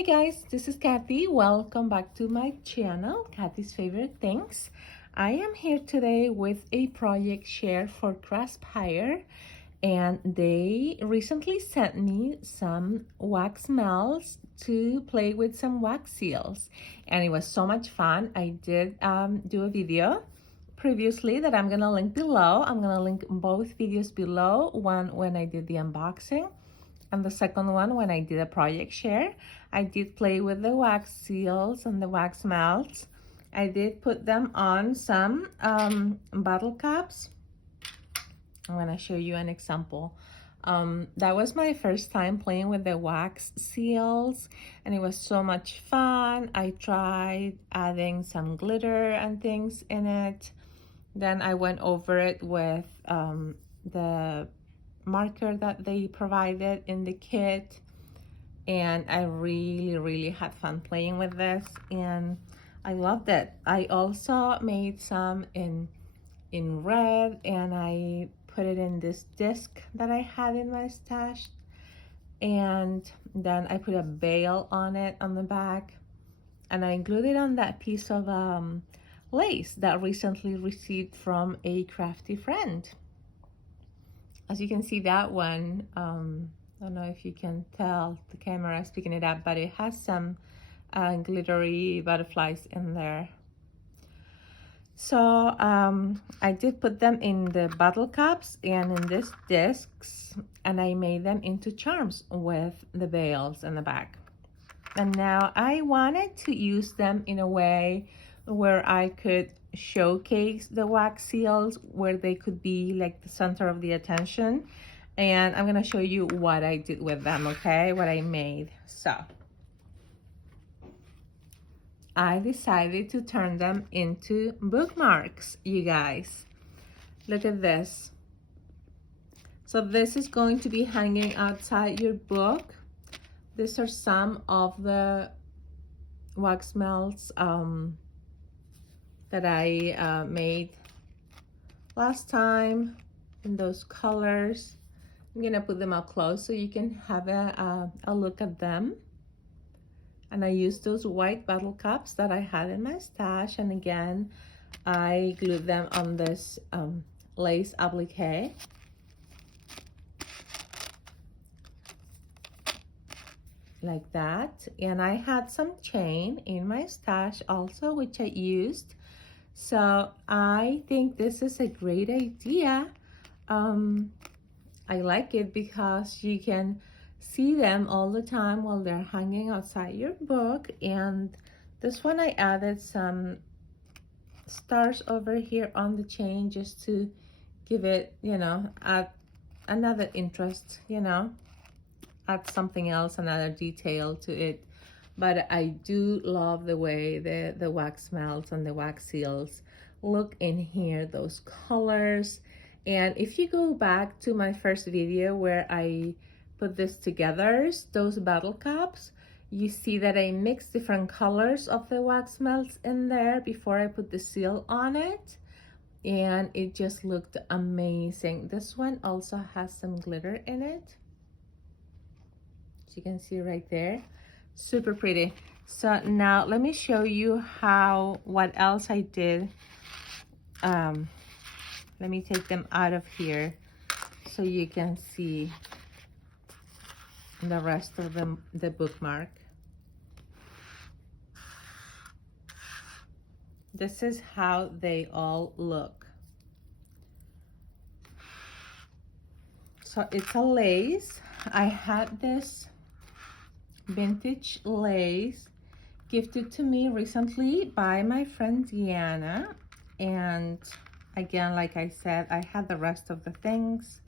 Hi guys, this is Kathy. Welcome back to my channel, Kathy's Favorite Things. I am here today with a project share for Craspire, and they recently sent me some wax melts to play with some wax seals, and it was so much fun. I did do a video previously that I'm gonna link below. I'm gonna link both videos below, one when I did the unboxing and the second one when I did a project share. I did play with the wax seals and the wax melts. I did put them on some bottle caps. I'm gonna show you an example. That was my first time playing with the wax seals, and it was so much fun. I tried adding some glitter and things in it. Then I went over it with the marker that they provided in the kit, and I really had fun playing with this, and I loved it. I also made some in red, and I put it in this disc that I had in my stash, and then I put a veil on it on the back, and I glued it on that piece of lace that recently received from a crafty friend. As you can see, that one, I don't know if you can tell, the camera is picking it up, but it has some glittery butterflies in there. So I did put them in the bottle caps and in these discs, and I made them into charms with the veils in the back. And now I wanted to use them in a way where I could showcase the wax seals, where they could be like the center of the attention. And I'm gonna show you what I did with them, okay? What I made. So I decided to turn them into bookmarks, you guys. Look at this. So this is going to be hanging outside your book. These are some of the wax melts that I made last time in those colors. I'm gonna put them up close so you can have a look at them. And I used those white bottle caps that I had in my stash, and again I glued them on this lace applique. Like that. And I had some chain in my stash also, which I used. So I think this is a great idea. I like it because you can see them all the time while they're hanging outside your book. And this one I added some stars over here on the chain just to give it, you know, add another interest, you know, add something else, another detail to it. But I do love the way the wax melts and the wax seals look in here, those colors. And if you go back to my first video where I put this together, those bottle caps, you see that I mixed different colors of the wax melts in there before I put the seal on it, and it just looked amazing. This one also has some glitter in it, as you can see right there. Super pretty. So now let me show you what else I did. Let me take them out of here so you can see the rest of the bookmark. This is how they all look. So it's a lace. I had this vintage lace gifted to me recently by my friend Deanna, and again, like I said, I had the rest of the things,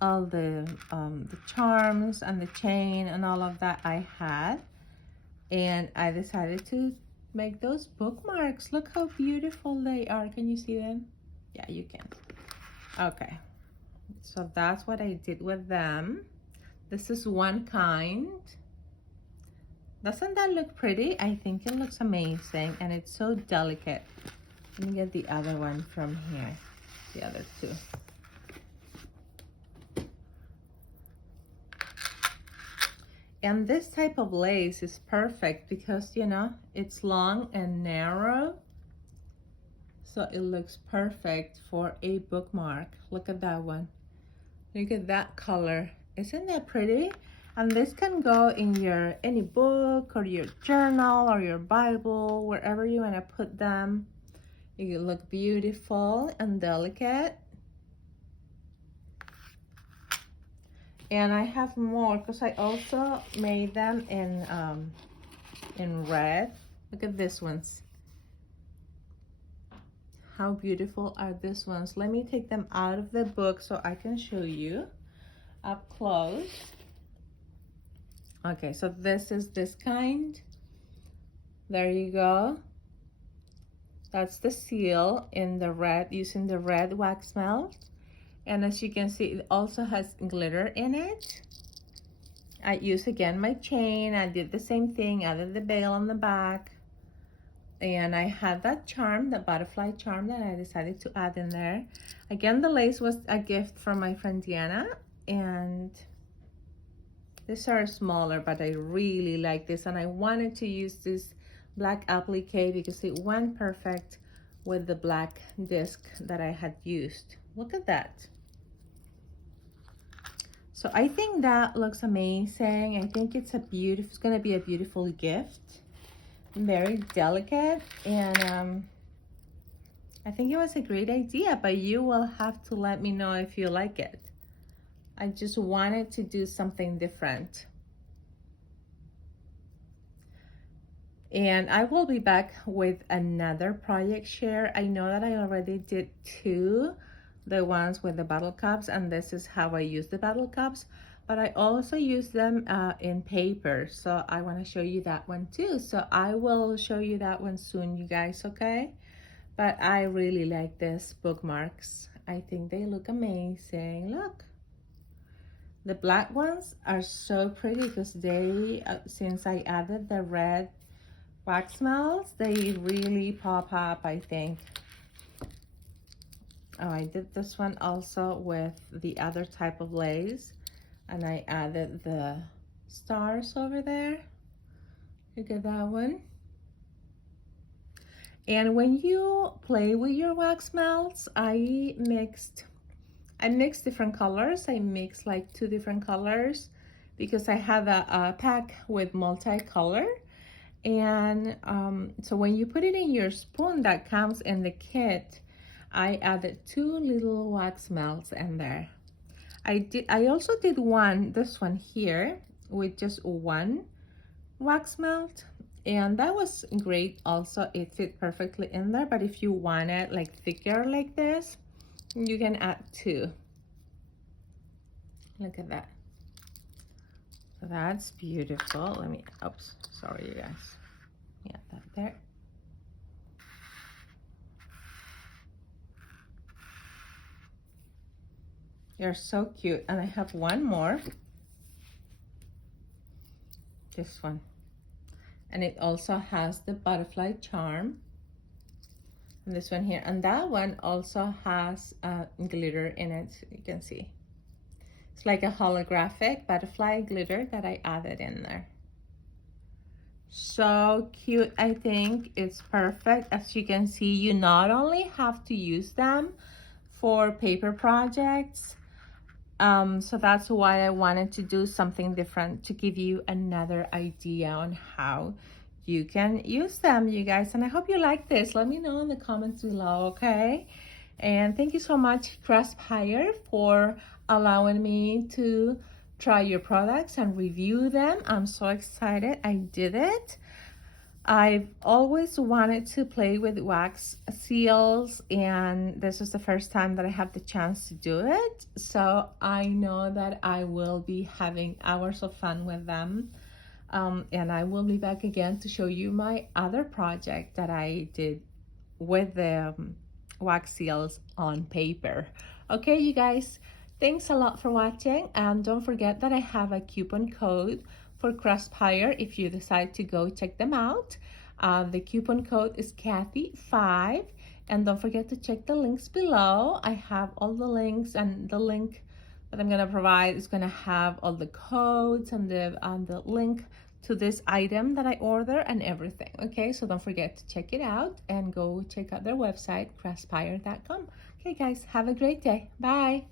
all the charms and the chain and all of that I had, and I decided to make those bookmarks. Look how beautiful they are. Can you see them? Yeah, you can. Okay, so that's what I did with them. This is one kind. Doesn't that look pretty? I think it looks amazing, and it's so delicate. Let me get the other one from here, the other two. And this type of lace is perfect because, you know, it's long and narrow. So it looks perfect for a bookmark. Look at that one. Look at that color. Isn't that pretty? And this can go in your any book or your journal or your Bible, wherever you want to put them. You look beautiful and delicate. And I have more because I also made them in red. Look at these ones. How beautiful are these ones? Let me take them out of the book so I can show you up close. Okay, so this is this kind. There you go. That's the seal in the red, using the red wax melt. And as you can see, it also has glitter in it. I use again my chain. I did the same thing, added the bail on the back. And I had that charm, the butterfly charm that I decided to add in there. Again, the lace was a gift from my friend Diana. And these are smaller, but I really like this. And I wanted to use this black applique because it went perfect with the black disc that I had used. Look at that. So I think that looks amazing. I think it's gonna be a beautiful gift. Very delicate, and I think it was a great idea, but you will have to let me know if you like it. I just wanted to do something different. And I will be back with another project share. I know that I already did two, the ones with the bottle caps, and this is how I use the bottle caps, but I also use them in paper. So I want to show you that one too. So I will show you that one soon, you guys, okay? But I really like this bookmarks. I think they look amazing. Look. The black ones are so pretty because they, since I added the red wax melts, they really pop up, I think. Oh, I did this one also with the other type of lace, and I added the stars over there. Look at that one. And when you play with your wax melts, I mixed different colors. I mixed like 2 different colors because I have a pack with multicolor. And so when you put it in your spoon that comes in the kit, I added 2 little wax melts in there. I also did this one here with just 1 wax melt, and that was great also. It fit perfectly in there, but if you want it like thicker like this, you can add 2. Look at that. That's beautiful. Oops, sorry you guys. Yeah, that there. They're so cute. And I have one more. This one. And it also has the butterfly charm. And this one here. And that one also has glitter in it, you can see. It's like a holographic butterfly glitter that I added in there. So cute. I think it's perfect. As you can see, you not only have to use them for paper projects, so that's why I wanted to do something different, to give you another idea on how you can use them, you guys. And I hope you like this. Let me know in the comments below, okay? And thank you so much, Craspire, for allowing me to try your products and review them. I'm so excited I did it. I've always wanted to play with wax seals, and this is the first time that I have the chance to do it. So I know that I will be having hours of fun with them. And I will be back again to show you my other project that I did with the wax seals on paper. Okay, you guys, thanks a lot for watching, and don't forget that I have a coupon code for Craspire if you decide to go check them out. The coupon code is Kathy5, and don't forget to check the links below. I have all the links, and the link that I'm gonna provide is gonna have all the codes and the link to this item that I order and everything. Okay, so don't forget to check it out and go check out their website, craspire.com. Okay guys, have a great day. Bye.